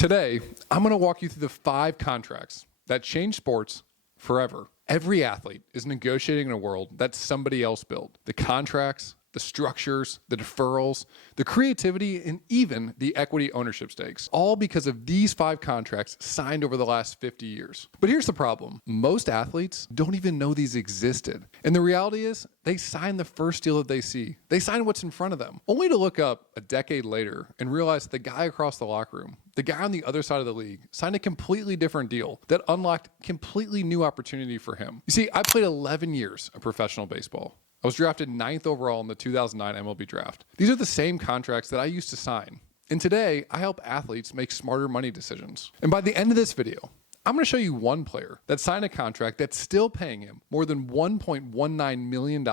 Today, I'm going to walk you through the 5 contracts that change sports forever. Every athlete is negotiating in a world that somebody else built. The contracts, the structures, the deferrals, the creativity, and even the equity ownership stakes, all because of these 5 contracts signed over the last 50 years. But here's the problem. Most athletes don't even know these existed. And the reality is, they sign the first deal that they see. They sign what's in front of them, only to look up a decade later and realize the guy across the locker room, the guy on the other side of the league, signed a completely different deal that unlocked completely new opportunity for him. You see, I played 11 years of professional baseball. I was drafted 9th overall in the 2009 MLB Draft. These are the same contracts that I used to sign. And today, I help athletes make smarter money decisions. And by the end of this video, I'm going to show you one player that signed a contract that's still paying him more than $1.19 million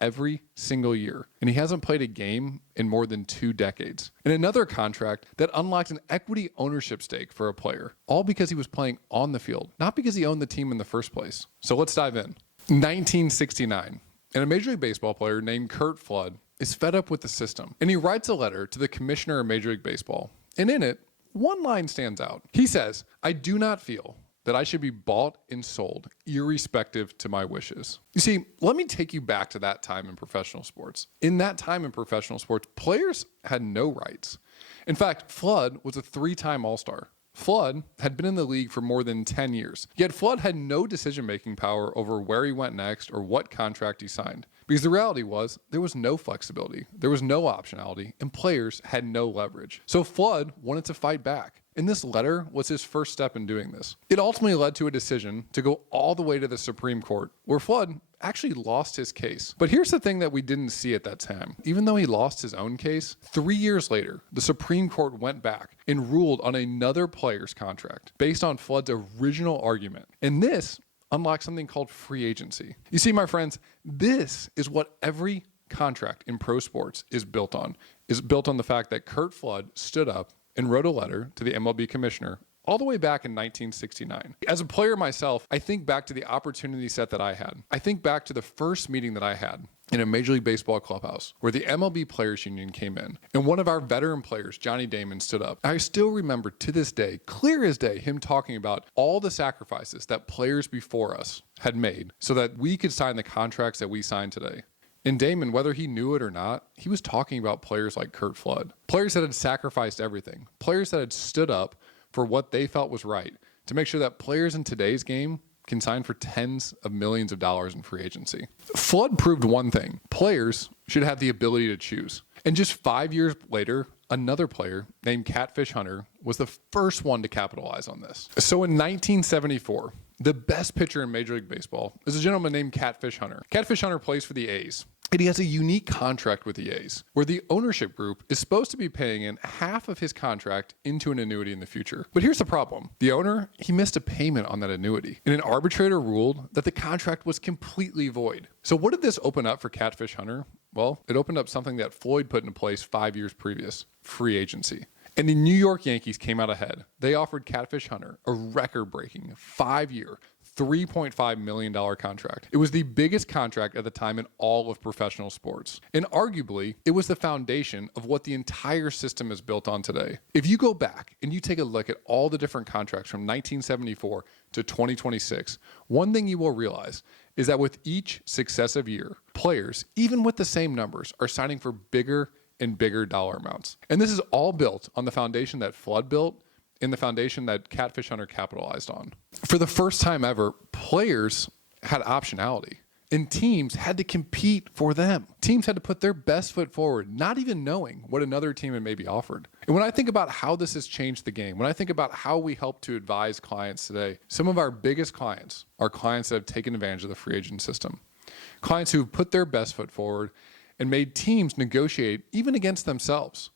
every single year. And he hasn't played a game in more than 2 decades. And another contract that unlocks an equity ownership stake for a player, all because he was playing on the field, not because he owned the team in the first place. So let's dive in. 1969. And a Major League Baseball player named Curt Flood is fed up with the system. And he writes a letter to the commissioner of Major League Baseball. And in it, one line stands out. He says, "I do not feel that I should be bought and sold irrespective to my wishes." You see, let me take you back to that time in professional sports. In that time in professional sports, players had no rights. In fact, Flood was a 3-time All-Star. Flood had been in the league for more than 10 years, yet Flood had no decision-making power over where he went next or what contract he signed. Because the reality was, there was no flexibility, there was no optionality, and players had no leverage. So Flood wanted to fight back. And this letter was his first step in doing this. It ultimately led to a decision to go all the way to the Supreme Court, where Flood actually lost his case. But here's the thing that we didn't see at that time. Even though he lost his own case, 3 years later, the Supreme Court went back and ruled on another player's contract based on Flood's original argument. And this unlocked something called free agency. You see, my friends, this is what every contract in pro sports is built on. Is built on the fact that Curt Flood stood up and wrote a letter to the MLB commissioner all the way back in 1969. As a player myself, I think back to the opportunity set that I had. I think back to the first meeting that I had in a Major League Baseball clubhouse where the MLB Players Union came in and one of our veteran players, Johnny Damon, stood up. I still remember to this day, clear as day, him talking about all the sacrifices that players before us had made so that we could sign the contracts that we signed today. And Damon, whether he knew it or not, he was talking about players like Curt Flood, players that had sacrificed everything, players that had stood up for what they felt was right to make sure that players in today's game can sign for tens of millions of dollars in free agency. Flood proved one thing: players should have the ability to choose. And just 5 years later, another player named Catfish Hunter was the first one to capitalize on this. So in 1974, the best pitcher in Major League Baseball is a gentleman named Catfish Hunter. Catfish Hunter plays for the A's. And he has a unique contract with the A's, where the ownership group is supposed to be paying in half of his contract into an annuity in the future. But here's the problem. The owner, he missed a payment on that annuity, and an arbitrator ruled that the contract was completely void. So what did this open up for Catfish Hunter? Well, it opened up something that Floyd put into place 5 years previous: free agency. And the New York Yankees came out ahead. They offered Catfish Hunter a record-breaking 5-year, $3.5 million contract. It was the biggest contract at the time in all of professional sports. And arguably, it was the foundation of what the entire system is built on today. If you go back and you take a look at all the different contracts from 1974 to 2026, one thing you will realize is that with each successive year, players, even with the same numbers, are signing for bigger and bigger dollar amounts. And this is all built on the foundation that Flood built and the foundation that Catfish Hunter capitalized on. For the first time ever, players had optionality and teams had to compete for them. Teams had to put their best foot forward, not even knowing what another team had maybe offered. And when I think about how this has changed the game, when I think about how we help to advise clients today, some of our biggest clients are clients that have taken advantage of the free agent system. Clients who've put their best foot forward and made teams negotiate even against themselves.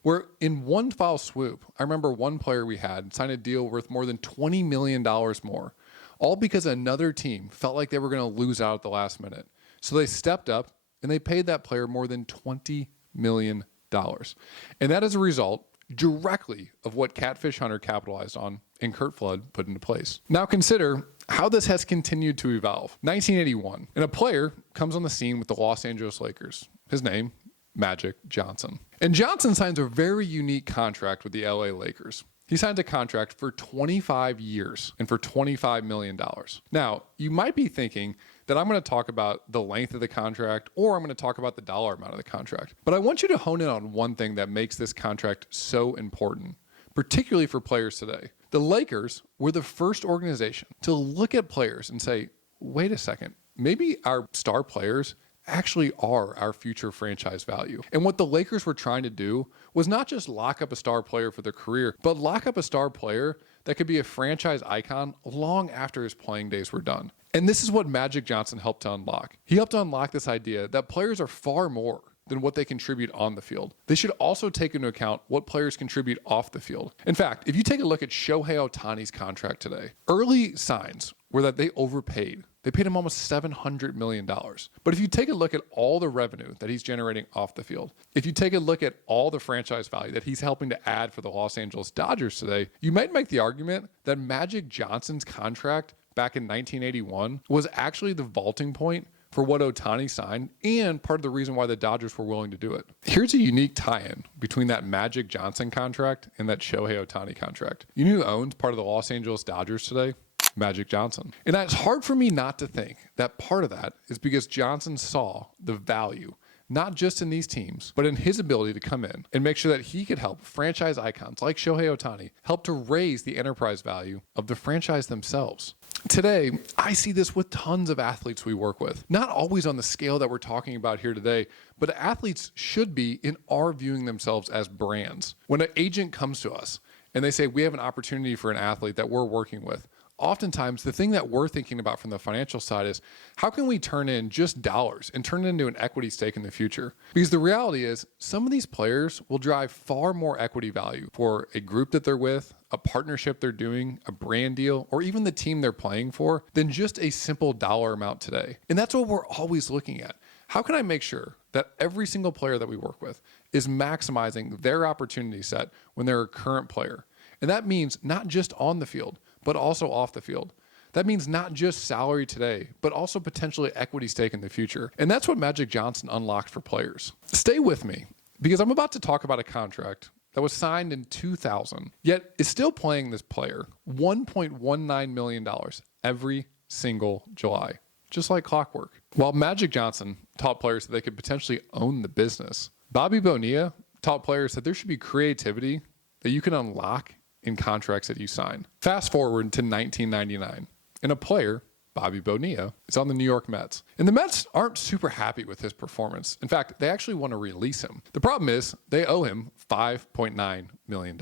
Where in one foul swoop, I remember one player we had signed a deal worth more than $20 million more, all because another team felt like they were going to lose out at the last minute. So they stepped up and they paid that player more than $20 million. And that is a result directly of what Catfish Hunter capitalized on and Curt Flood put into place. Now consider how this has continued to evolve. 1981, and a player comes on the scene with the Los Angeles Lakers. His name, Magic Johnson. And Johnson signs a very unique contract with the LA Lakers. He signed a contract for 25 years and for $25 million. Now, you might be thinking that I'm going to talk about the length of the contract or I'm going to talk about the dollar amount of the contract. But I want you to hone in on one thing that makes this contract so important, particularly for players today. The Lakers were the first organization to look at players and say, wait a second, maybe our star players actually are our future franchise value. And what the Lakers were trying to do was not just lock up a star player for their career, but lock up a star player that could be a franchise icon long after his playing days were done. And this is what Magic Johnson helped to unlock. He helped to unlock this idea that players are far more than what they contribute on the field. They should also take into account what players contribute off the field. In fact, if you take a look at Shohei Ohtani's contract today, early signs were that they overpaid. They paid him almost $700 million. But if you take a look at all the revenue that he's generating off the field, if you take a look at all the franchise value that he's helping to add for the Los Angeles Dodgers today, you might make the argument that Magic Johnson's contract back in 1981 was actually the vaulting point for what Ohtani signed and part of the reason why the Dodgers were willing to do it. Here's a unique tie-in between that Magic Johnson contract and that Shohei Ohtani contract. You know who owns part of the Los Angeles Dodgers today? Magic Johnson. And it's hard for me not to think that part of that is because Johnson saw the value, not just in these teams, but in his ability to come in and make sure that he could help franchise icons like Shohei Ohtani help to raise the enterprise value of the franchise themselves. Today, I see this with tons of athletes we work with, not always on the scale that we're talking about here today, but athletes should be and are viewing themselves as brands. When an agent comes to us and they say, we have an opportunity for an athlete that we're working with, oftentimes the thing that we're thinking about from the financial side is how can we turn in just dollars and turn it into an equity stake in the future? Because the reality is some of these players will drive far more equity value for a group that they're with, a partnership they're doing, a brand deal, or even the team they're playing for than just a simple dollar amount today. And that's what we're always looking at. How can I make sure that every single player that we work with is maximizing their opportunity set when they're a current player? And that means not just on the field, but also off the field. That means not just salary today, but also potentially equity stake in the future. And that's what Magic Johnson unlocked for players. Stay with me, because I'm about to talk about a contract that was signed in 2000, yet is still paying this player $1.19 million every single July, just like clockwork. While Magic Johnson taught players that they could potentially own the business, Bobby Bonilla taught players that there should be creativity that you can unlock in contracts that you sign. Fast forward to 1999, and a player, Bobby Bonilla, is on the New York Mets. And the Mets aren't super happy with his performance. In fact, they actually want to release him. The problem is they owe him $5.9 million.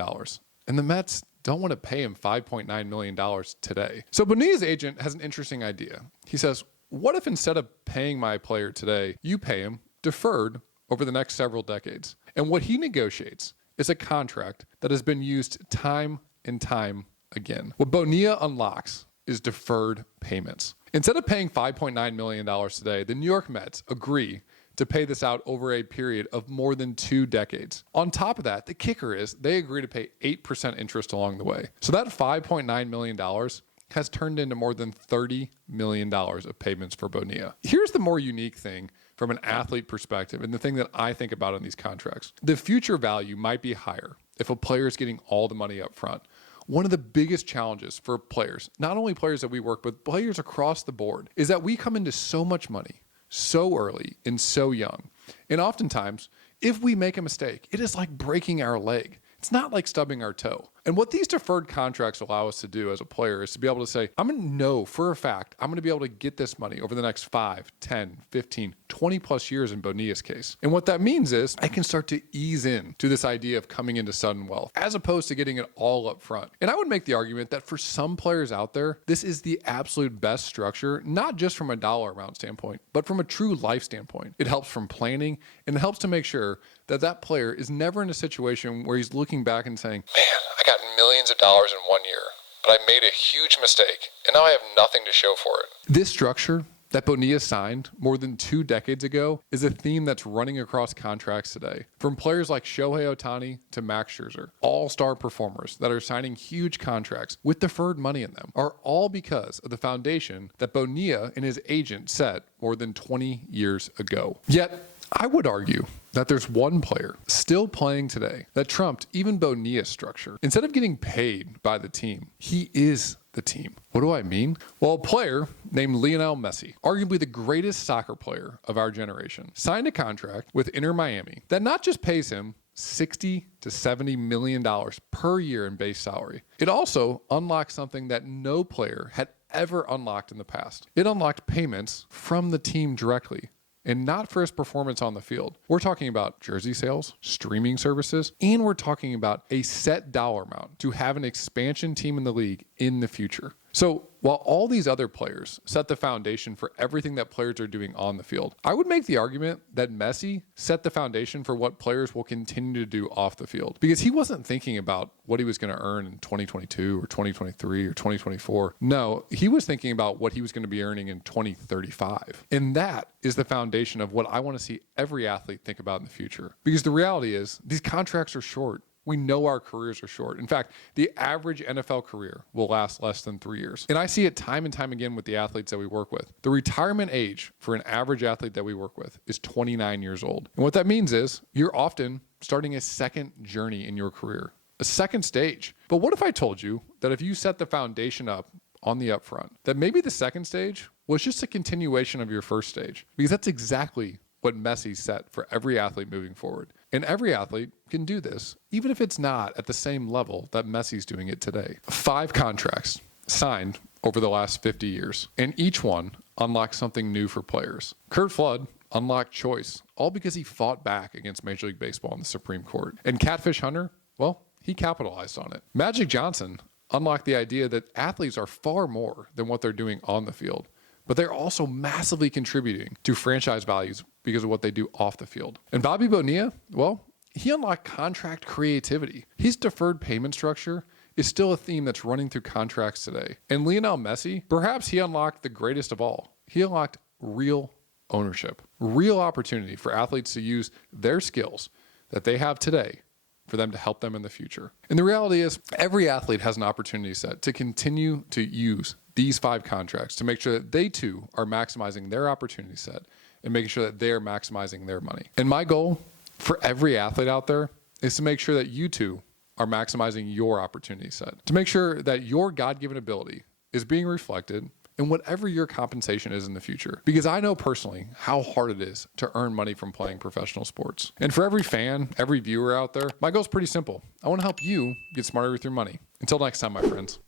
And the Mets don't want to pay him $5.9 million today. So Bonilla's agent has an interesting idea. He says, what if instead of paying my player today, you pay him deferred over the next several decades? And what he negotiates is a contract that has been used time and time again. What Bonilla unlocks is deferred payments. Instead of paying $5.9 million today, the New York Mets agree to pay this out over a period of more than 2 decades. On top of that, the kicker is they agree to pay 8% interest along the way. So that $5.9 million has turned into more than $30 million of payments for Bonilla. Here's the more unique thing from an athlete perspective, and the thing that I think about in these contracts. The future value might be higher if a player is getting all the money up front. One of the biggest challenges for players, not only players that we work with, players across the board, is that we come into so much money so early and so young. And oftentimes, if we make a mistake, it is like breaking our leg. It's not like stubbing our toe. And what these deferred contracts allow us to do as a player is to be able to say, I'm going to know for a fact, I'm going to be able to get this money over the next 5, 10, 15, 20 plus years in Bonilla's case. And what that means is I can start to ease in to this idea of coming into sudden wealth as opposed to getting it all up front. And I would make the argument that for some players out there, this is the absolute best structure, not just from a dollar amount standpoint, but from a true life standpoint. It helps from planning and it helps to make sure that that player is never in a situation where he's looking back and saying, man, I got millions of dollars in 1 year, but I made a huge mistake, and now I have nothing to show for it. This structure that Bonilla signed more than 2 decades ago is a theme that's running across contracts today. From players like Shohei Ohtani to Max Scherzer, all-star performers that are signing huge contracts with deferred money in them are all because of the foundation that Bonilla and his agent set more than 20 years ago. Yet, I would argue that there's one player still playing today that trumped even Bonilla's structure. Instead of getting paid by the team, he is the team. What do I mean? Well, a player named Lionel Messi, arguably the greatest soccer player of our generation, signed a contract with Inter Miami that not just pays him $60 to $70 million per year in base salary. It also unlocked something that no player had ever unlocked in the past. It unlocked payments from the team directly, and not for his performance on the field. We're talking about jersey sales, streaming services, and we're talking about a set dollar amount to have an expansion team in the league in the future. So while all these other players set the foundation for everything that players are doing on the field, I would make the argument that Messi set the foundation for what players will continue to do off the field, because he wasn't thinking about what he was going to earn in 2022 or 2023 or 2024. No, he was thinking about what he was going to be earning in 2035. And that is the foundation of what I want to see every athlete think about in the future. Because the reality is these contracts are short. We know our careers are short. In fact, the average NFL career will last less than 3 years. And I see it time and time again with the athletes that we work with. The retirement age for an average athlete that we work with is 29 years old. And what that means is you're often starting a second journey in your career, a second stage. But what if I told you that if you set the foundation up on the upfront, that maybe the second stage was just a continuation of your first stage? Because that's exactly what Messi set for every athlete moving forward. And every athlete can do this, even if it's not at the same level that Messi's doing it today. 5 contracts signed over the last 50 years, and each one unlocked something new for players. Curt Flood unlocked choice, all because he fought back against Major League Baseball in the Supreme Court. And Catfish Hunter, well, he capitalized on it. Magic Johnson unlocked the idea that athletes are far more than what they're doing on the field, but they're also massively contributing to franchise values because of what they do off the field. And Bobby Bonilla, well, he unlocked contract creativity. His deferred payment structure is still a theme that's running through contracts today. And Lionel Messi, perhaps he unlocked the greatest of all. He unlocked real ownership, real opportunity for athletes to use their skills that they have today for them to help them in the future. And the reality is every athlete has an opportunity set to continue to use these 5 contracts to make sure that they too are maximizing their opportunity set and making sure that they're maximizing their money. And my goal for every athlete out there is to make sure that you too are maximizing your opportunity set, to make sure that your God-given ability is being reflected in whatever your compensation is in the future. Because I know personally how hard it is to earn money from playing professional sports. And for every fan, every viewer out there, my goal is pretty simple. I want to help you get smarter with your money. Until next time, my friends.